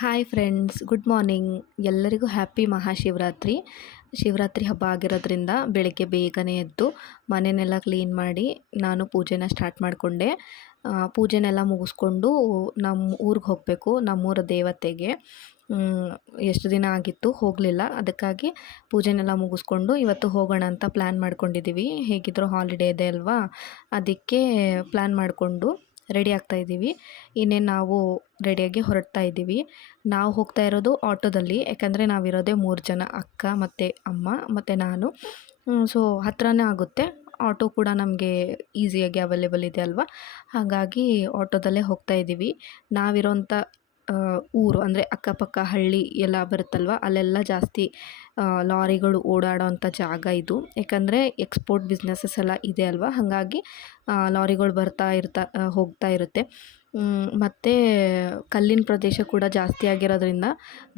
Hi friends, good morning. ಎಲ್ಲರಿಗೂ happy Mahashivratri. Shivaratri ಹಬ್ಬ ಆಗಿರೋದ್ರಿಂದ ಬೆಳಗ್ಗೆ ಬೇಗನೆ ಎದ್ದು ಮನೆಯನ್ನೆಲ್ಲ ಕ್ಲೀನ್ ಮಾಡಿ ನಾನು ಪೂಜೆನ ಸ್ಟಾರ್ಟ್ ಮಾಡಿಕೊಂಡೆ. ಪೂಜೆನೆಲ್ಲ ಮುಗಿಸ್ಕೊಂಡು ನಮ್ಮ ಊರಿಗೆ ಹೋಗಬೇಕು, ನಮ್ಮೂರ ದೇವತೆಗೆ. ಎಷ್ಟು ದಿನ ಆಗಿತ್ತು ಹೋಗಲಿಲ್ಲ, ಅದಕ್ಕಾಗಿ ಪೂಜೆನೆಲ್ಲ ಮುಗಿಸ್ಕೊಂಡು ಇವತ್ತು ಹೋಗೋಣ ಅಂತ ಪ್ಲ್ಯಾನ್ ಮಾಡ್ಕೊಂಡಿದ್ದೀವಿ. ಹೇಗಿದ್ದರೂ ಹಾಲಿಡೇ ಇದೆ ಅಲ್ವಾ, ಅದಕ್ಕೆ ಪ್ಲ್ಯಾನ್ ಮಾಡಿಕೊಂಡು ರೆಡಿ ಆಗ್ತಾಯಿದ್ದೀವಿ. ಇನ್ನೇನು ನಾವು ರೆಡಿಯಾಗಿ ಹೊರಡ್ತಾ ಇದ್ದೀವಿ. ನಾವು ಹೋಗ್ತಾ ಇರೋದು ಆಟೋದಲ್ಲಿ, ಯಾಕಂದರೆ ನಾವಿರೋದೇ 3 ಜನ, ಅಕ್ಕ ಮತ್ತು ಅಮ್ಮ ಮತ್ತು ನಾನು. ಸೊ ಹತ್ರನೇ ಆಗುತ್ತೆ. ಆಟೋ ಕೂಡ ನಮಗೆ ಈಸಿಯಾಗಿ ಅವೈಲೇಬಲ್ ಇದೆ ಅಲ್ವಾ, ಹಾಗಾಗಿ ಆಟೋದಲ್ಲೇ ಹೋಗ್ತಾ ಇದ್ದೀವಿ. ನಾವಿರೋಂಥ ಊರು ಅಂದರೆ ಅಕ್ಕಪಕ್ಕ ಹಳ್ಳಿ ಎಲ್ಲ ಬರುತ್ತಲ್ವ, ಅಲ್ಲೆಲ್ಲ ಜಾಸ್ತಿ ಲಾರಿಗಳು ಓಡಾಡೋ ಅಂಥ ಜಾಗ ಇದು. ಯಾಕಂದರೆ ಎಕ್ಸ್ಪೋರ್ಟ್ ಬಿಸ್ನೆಸಸ್ ಎಲ್ಲ ಇದೆ ಅಲ್ವಾ, ಹಾಗಾಗಿ ಲಾರಿಗಳು ಹೋಗ್ತಾ ಇರುತ್ತೆ. ಮತ್ತು ಕಲ್ಲಿನ ಪ್ರದೇಶ ಕೂಡ ಜಾಸ್ತಿ ಆಗಿರೋದ್ರಿಂದ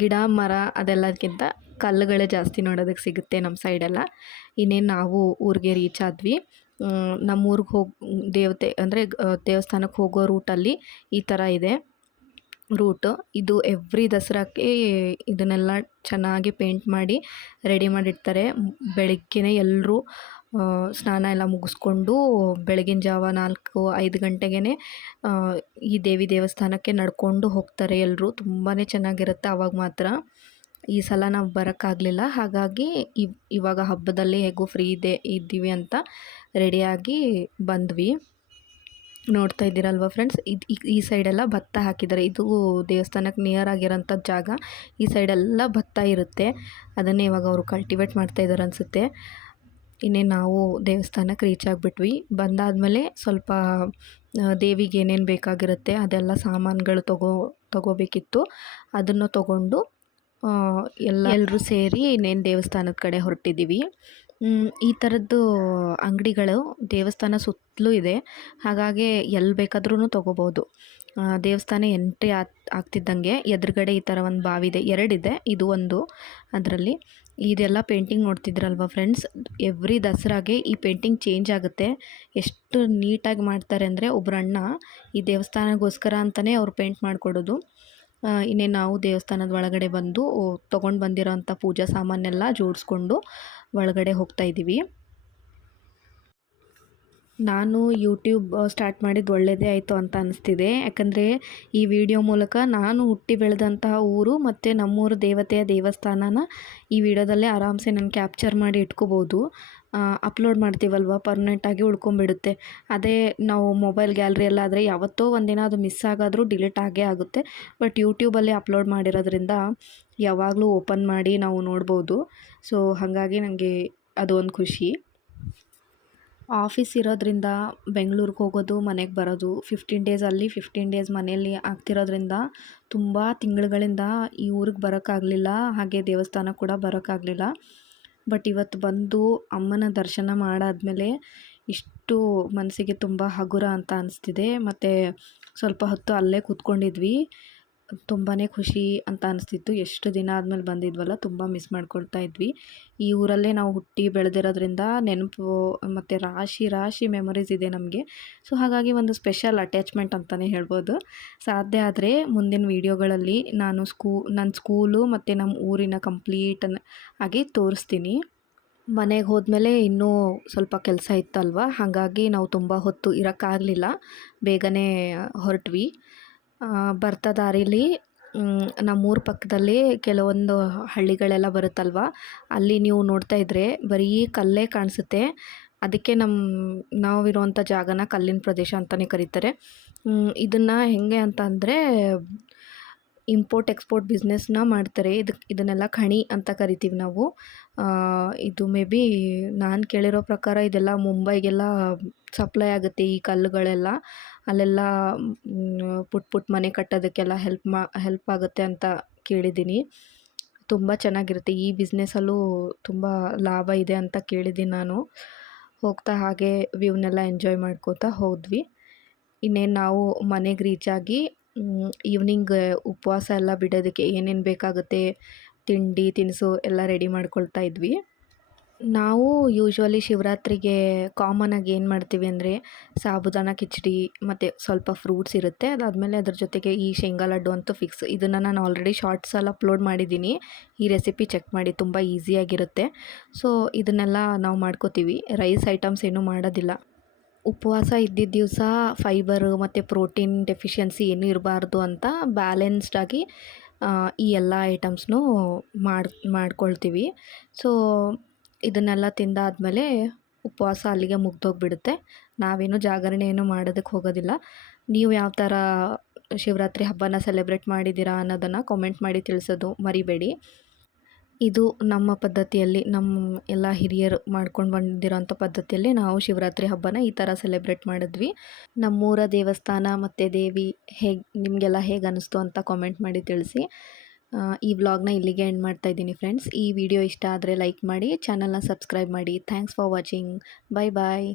ಗಿಡ ಮರ ಅದೆಲ್ಲದಕ್ಕಿಂತ ಕಲ್ಲುಗಳೇ ಜಾಸ್ತಿ ನೋಡೋದಕ್ಕೆ ಸಿಗುತ್ತೆ ನಮ್ಮ ಸೈಡೆಲ್ಲ. ಇನ್ನೇನು ನಾವು ಊರಿಗೆ ರೀಚ್ ಆದ್ವಿ. ನಮ್ಮ ಊರಿಗೆ ದೇವತೆ ಅಂದರೆ ದೇವಸ್ಥಾನಕ್ಕೆ ಹೋಗೋ ರೂಟಲ್ಲಿ ಈ ಥರ ಇದೆ ರೂಟು. ಇದು ಎವ್ರಿ ದಸರಾಕ್ಕೆ ಇದನ್ನೆಲ್ಲ ಚೆನ್ನಾಗಿ ಪೇಂಟ್ ಮಾಡಿ ರೆಡಿ ಮಾಡಿರ್ತಾರೆ. ಬೆಳಗ್ಗೆನೇ ಎಲ್ಲರೂ ಸ್ನಾನ ಎಲ್ಲ ಮುಗಿಸ್ಕೊಂಡು ಬೆಳಗಿನ ಜಾವ 4-5 ಗಂಟೆಗೇ ಈ ದೇವಿ ದೇವಸ್ಥಾನಕ್ಕೆ ನಡ್ಕೊಂಡು ಹೋಗ್ತಾರೆ ಎಲ್ಲರೂ. ತುಂಬಾ ಚೆನ್ನಾಗಿರುತ್ತೆ ಆವಾಗ ಮಾತ್ರ. ಈ ಸಲ ನಾವು ಬರೋಕ್ಕಾಗಲಿಲ್ಲ, ಹಾಗಾಗಿ ಇವಾಗ ಹಬ್ಬದಲ್ಲಿ ಹೇಗೂ ಫ್ರೀ ಇದ್ದೀವಿ ಅಂತ ರೆಡಿಯಾಗಿ ಬಂದ್ವಿ. ನೋಡ್ತಾ ಇದ್ದೀರಲ್ವ ಫ್ರೆಂಡ್ಸ್, ಈ ಸೈಡೆಲ್ಲ ಭತ್ತ ಹಾಕಿದ್ದಾರೆ. ಇದು ದೇವಸ್ಥಾನಕ್ಕೆ ನಿಯರ್ ಆಗಿರೋಂಥ ಜಾಗ. ಈ ಸೈಡೆಲ್ಲ ಭತ್ತ ಇರುತ್ತೆ, ಅದನ್ನೇ ಇವಾಗ ಅವರು ಕಲ್ಟಿವೇಟ್ ಮಾಡ್ತಾಯಿದ್ದಾರೆ ಅನಿಸುತ್ತೆ. ಇನ್ನೇನು ನಾವು ದೇವಸ್ಥಾನಕ್ಕೆ ರೀಚ್ ಆಗಿಬಿಟ್ವಿ. ಬಂದಾದಮೇಲೆ ಸ್ವಲ್ಪ ದೇವಿಗೆ ಏನೇನು ಬೇಕಾಗಿರುತ್ತೆ ಅದೆಲ್ಲ ಸಾಮಾನುಗಳು ತಗೋಬೇಕಿತ್ತು. ಅದನ್ನು ತಗೊಂಡು ಎಲ್ಲರೂ ಸೇರಿ ಇನ್ನೇನು ದೇವಸ್ಥಾನದ ಕಡೆ ಹೊರಟಿದ್ದೀವಿ. ಈ ಥರದ್ದು ಅಂಗಡಿಗಳು ದೇವಸ್ಥಾನ ಸುತ್ತಲೂ ಇದೆ, ಹಾಗಾಗಿ ಎಲ್ಲಿ ಬೇಕಾದ್ರೂ ತೊಗೋಬೋದು. ದೇವಸ್ಥಾನ ಎಂಟ್ರಿ ಆಗ್ತಿದ್ದಂಗೆ ಎದುರುಗಡೆ ಈ ಥರ ಒಂದು ಬಾವಿ ಇದೆ, 2 ಇದೆ, ಇದು ಒಂದು. ಅದರಲ್ಲಿ ಇದೆಲ್ಲ ಪೇಂಟಿಂಗ್ ನೋಡ್ತಿದ್ರಲ್ವ ಫ್ರೆಂಡ್ಸ್, ಎವ್ರಿ ದಸರಾಗೆ ಈ ಪೇಂಟಿಂಗ್ ಚೇಂಜ್ ಆಗುತ್ತೆ. ಎಷ್ಟು ನೀಟಾಗಿ ಮಾಡ್ತಾರೆ ಅಂದರೆ, ಒಬ್ಬರು ಅಣ್ಣ ಈ ದೇವಸ್ಥಾನಕ್ಕೋಸ್ಕರ ಅಂತಲೇ ಅವ್ರು ಪೇಂಟ್ ಮಾಡಿಕೊಡೋದು. ಇನ್ನೇನು ನಾವು ದೇವಸ್ಥಾನದ ಒಳಗಡೆ ಬಂದು ತೊಗೊಂಡು ಬಂದಿರೋ ಅಂಥ ಪೂಜಾ ಸಾಮಾನೆಲ್ಲ ಜೋಡಿಸ್ಕೊಂಡು ಒಳಗಡೆ ಹೋಗ್ತಾ ಇದ್ದೀವಿ. ನಾನು ಯೂಟ್ಯೂಬ್ ಸ್ಟಾರ್ಟ್ ಮಾಡಿದ್ದು ಒಳ್ಳೆಯದೇ ಆಯಿತು ಅಂತ ಅನಿಸ್ತಿದೆ. ಯಾಕಂದರೆ ಈ ವಿಡಿಯೋ ಮೂಲಕ ನಾನು ಹುಟ್ಟಿ ಬೆಳೆದಂತಹ ಊರು ಮತ್ತು ನಮ್ಮೂರು ದೇವತೆಯ ದೇವಸ್ಥಾನನ ಈ ವಿಡಿಯೋದಲ್ಲೇ ಆರಾಮ್ಸೆ ನಾನು ಕ್ಯಾಪ್ಚರ್ ಮಾಡಿ ಇಟ್ಕೋಬೋದು. ಅಪ್ಲೋಡ್ ಮಾಡ್ತೀವಲ್ವ, ಪರ್ಮನೆಂಟಾಗಿ ಉಳ್ಕೊಂಬಿಡುತ್ತೆ. ಅದೇ ನಾವು ಮೊಬೈಲ್ ಗ್ಯಾಲರಿ ಎಲ್ಲ ಆದರೆ ಯಾವತ್ತೋ ಒಂದಿನ ಅದು ಮಿಸ್ ಆಗಾದರೂ ಡಿಲೀಟ್ ಆಗೇ ಆಗುತ್ತೆ. ಬಟ್ ಯೂಟ್ಯೂಬಲ್ಲಿ ಅಪ್ಲೋಡ್ ಮಾಡಿರೋದ್ರಿಂದ ಯಾವಾಗಲೂ ಓಪನ್ ಮಾಡಿ ನಾವು ನೋಡ್ಬೋದು. ಸೊ ಹಾಗಾಗಿ ನನಗೆ ಅದು ಒಂದು ಖುಷಿ. ಆಫೀಸ್ ಇರೋದ್ರಿಂದ ಬೆಂಗಳೂರಿಗೆ ಹೋಗೋದು, ಮನೆಗೆ ಬರೋದು, 15 ಡೇಸ್ ಅಲ್ಲಿ 15 ಡೇಸ್ ಮನೆಯಲ್ಲಿ ಆಗ್ತಿರೋದ್ರಿಂದ ತುಂಬ ತಿಂಗಳುಗಳಿಂದ ಈ ಊರಿಗೆ ಬರೋಕ್ಕಾಗಲಿಲ್ಲ, ಹಾಗೆ ದೇವಸ್ಥಾನಕ್ಕೆ ಕೂಡ ಬರೋಕ್ಕಾಗಲಿಲ್ಲ. ಬಟ್ ಇವತ್ತು ಬಂದು ಅಮ್ಮನ ದರ್ಶನ ಮಾಡಾದಮೇಲೆ ಇಷ್ಟು ಮನಸ್ಸಿಗೆ ತುಂಬ ಹಗುರ ಅಂತ ಅನಿಸ್ತಿದೆ. ಮತ್ತು ಸ್ವಲ್ಪ ಹೊತ್ತು ಅಲ್ಲೇ ಕೂತ್ಕೊಂಡಿದ್ವಿ, ತುಂಬಾ ಖುಷಿ ಅಂತ ಅನಿಸ್ತಿತ್ತು. ಎಷ್ಟು ದಿನ ಆದಮೇಲೆ ಬಂದಿದ್ವಲ್ಲ, ತುಂಬ ಮಿಸ್ ಮಾಡ್ಕೊಳ್ತಾ ಇದ್ವಿ. ಈ ಊರಲ್ಲೇ ನಾವು ಹುಟ್ಟಿ ಬೆಳೆದಿರೋದ್ರಿಂದ ನೆನಪು ಮತ್ತು ರಾಶಿ ಮೆಮೊರೀಸ್ ಇದೆ ನಮಗೆ. ಸೊ ಹಾಗಾಗಿ ಒಂದು ಸ್ಪೆಷಲ್ ಅಟ್ಯಾಚ್ಮೆಂಟ್ ಅಂತಲೇ ಹೇಳ್ಬೋದು. ಸಾಧ್ಯ ಆದರೆ ಮುಂದಿನ ವೀಡಿಯೋಗಳಲ್ಲಿ ನಾನು ನನ್ನ ಸ್ಕೂಲು ಮತ್ತು ನಮ್ಮ ಊರಿನ ಕಂಪ್ಲೀಟ್ ಆಗಿ ತೋರಿಸ್ತೀನಿ. ಮನೆಗೆ ಹೋದ್ಮೇಲೆ ಇನ್ನೂ ಸ್ವಲ್ಪ ಕೆಲಸ ಇತ್ತಲ್ವ, ಹಾಗಾಗಿ ನಾವು ತುಂಬ ಹೊತ್ತು ಇರೋಕ್ಕಾಗಲಿಲ್ಲ, ಬೇಗನೆ ಹೊರಟ್ವಿ. ಬರ್ತಾ ದಾರಿಲಿ ನಮ್ಮೂರ ಪಕ್ಕದಲ್ಲಿ ಕೆಲವೊಂದು ಹಳ್ಳಿಗಳೆಲ್ಲ ಬರುತ್ತಲ್ವ, ಅಲ್ಲಿ ನೀವು ನೋಡ್ತಾ ಇದ್ದರೆ ಬರೀ ಕಲ್ಲೇ ಕಾಣಿಸುತ್ತೆ. ಅದಕ್ಕೆ ನಾವಿರುವಂಥ ಜಾಗನ ಕಲ್ಲಿನ ಪ್ರದೇಶ ಅಂತಲೇ ಕರೀತಾರೆ. ಇದನ್ನು ಹೆಂಗೆ ಅಂತ ಅಂದರೆ, ಇಂಪೋರ್ಟ್ ಎಕ್ಸ್ಪೋರ್ಟ್ ಬಿಸ್ನೆಸ್ನ ಮಾಡ್ತಾರೆ. ಇದನ್ನೆಲ್ಲ ಖಣಿ ಅಂತ ಕರಿತೀವಿ ನಾವು. ಇದು ಮೇ ಬಿ ನಾನು ಕೇಳಿರೋ ಪ್ರಕಾರ ಇದೆಲ್ಲ ಮುಂಬೈಗೆಲ್ಲ ಸಪ್ಲೈ ಆಗುತ್ತೆ ಈ ಕಲ್ಲುಗಳೆಲ್ಲ. ಅಲ್ಲೆಲ್ಲ ಪುಟ್ಟ ಮನೆ ಕಟ್ಟೋದಕ್ಕೆಲ್ಲ ಹೆಲ್ಪ್ ಆಗುತ್ತೆ ಅಂತ ಕೇಳಿದ್ದೀನಿ. ತುಂಬ ಚೆನ್ನಾಗಿರುತ್ತೆ, ಈ ಬಿಸ್ನೆಸ್ಸಲ್ಲೂ ತುಂಬ ಲಾಭ ಇದೆ ಅಂತ ಕೇಳಿದ್ದೀನಿ ನಾನು. ಹೋಗ್ತಾ ಹಾಗೆ ವ್ಯೂನೆಲ್ಲ ಎಂಜಾಯ್ ಮಾಡ್ಕೋತಾ ಹೋದ್ವಿ. ಇನ್ನೇನು ನಾವು ಮನೆಗೆ ರೀಚ್ ಆಗಿ ಈವ್ನಿಂಗ್ ಉಪವಾಸ ಎಲ್ಲ ಬಿಡೋದಕ್ಕೆ ಏನೇನು ಬೇಕಾಗುತ್ತೆ ತಿಂಡಿ ತಿನಿಸು ಎಲ್ಲ ರೆಡಿ ಮಾಡ್ಕೊಳ್ತಾ ಇದ್ವಿ. ನಾವು ಯೂಶ್ವಲಿ ಶಿವರಾತ್ರಿಗೆ ಕಾಮನಾಗಿ ಏನು ಮಾಡ್ತೀವಿ ಅಂದರೆ ಸಾಬುದಾನ ಕಿಚಡಿ ಮತ್ತು ಸ್ವಲ್ಪ ಫ್ರೂಟ್ಸ್ ಇರುತ್ತೆ. ಅದಾದಮೇಲೆ ಅದ್ರ ಜೊತೆಗೆ ಈ ಶೇಂಗಾ ಲಡ್ಡು ಅಂತೂ ಫಿಕ್ಸ್. ಇದನ್ನು ನಾನು ಆಲ್ರೆಡಿ ಶಾರ್ಟ್ಸಲ್ಲಿ ಅಪ್ಲೋಡ್ ಮಾಡಿದ್ದೀನಿ. ಈ ರೆಸಿಪಿ ಚೆಕ್ ಮಾಡಿ, ತುಂಬ ಈಸಿಯಾಗಿರುತ್ತೆ. ಸೊ ಇದನ್ನೆಲ್ಲ ನಾವು ಮಾಡ್ಕೋತೀವಿ. ರೈಸ್ ಐಟಮ್ಸ್ ಏನೂ ಮಾಡೋದಿಲ್ಲ. ಉಪವಾಸ ಇದ್ದಿದ್ದ ದಿವಸ ಫೈಬರು ಮತ್ತು ಪ್ರೋಟೀನ್ ಡೆಫಿಷಿಯನ್ಸಿ ಏನೂ ಇರಬಾರ್ದು ಅಂತ ಬ್ಯಾಲೆನ್ಸ್ಡಾಗಿ ಈ ಎಲ್ಲ ಐಟಮ್ಸ್ನೂ ಮಾಡ್ಕೊಳ್ತೀವಿ. ಸೊ ಇದನ್ನೆಲ್ಲ ತಿಂದಾದಮೇಲೆ ಉಪವಾಸ ಅಲ್ಲಿಗೆ ಮುಗ್ದೋಗ್ಬಿಡುತ್ತೆ. ನಾವೇನು ಜಾಗರಣೆ ಏನು ಮಾಡೋದಕ್ಕೆ ಹೋಗೋದಿಲ್ಲ. ನೀವು ಯಾವ ಥರ ಶಿವರಾತ್ರಿ ಹಬ್ಬನ ಸೆಲೆಬ್ರೇಟ್ ಮಾಡಿದ್ದೀರಾ ಅನ್ನೋದನ್ನು ಕಾಮೆಂಟ್ ಮಾಡಿ ತಿಳಿಸೋದು ಮರಿಬೇಡಿ. ಇದು ನಮ್ಮ ಪದ್ಧತಿಯಲ್ಲಿ, ನಮ್ಮ ಎಲ್ಲ ಹಿರಿಯರು ಮಾಡ್ಕೊಂಡು ಬಂದಿರೋಂಥ ಪದ್ಧತಿಯಲ್ಲಿ ನಾವು ಶಿವರಾತ್ರಿ ಹಬ್ಬನ ಈ ಥರ ಸೆಲೆಬ್ರೇಟ್ ಮಾಡಿದ್ವಿ. ನಮ್ಮೂರ ದೇವಸ್ಥಾನ ಮತ್ತು ದೇವಿ ನಿಮಗೆಲ್ಲ ಹೇಗೆ ಅನ್ನಿಸ್ತು ಅಂತ ಕಾಮೆಂಟ್ ಮಾಡಿ ತಿಳಿಸಿ. ಈ ವ್ಲಾಗ್ನ ಇಲ್ಲಿಗೆ ಎಂಡ್ ಮಾಡ್ತಾ ಇದ್ದೀನಿ ಫ್ರೆಂಡ್ಸ್. ಈ ವಿಡಿಯೋ ಇಷ್ಟ ಆದರೆ ಲೈಕ್ ಮಾಡಿ, ಚಾನಲ್ನ ಸಬ್ಸ್ಕ್ರೈಬ್ ಮಾಡಿ. Thanks for watching. Bye bye.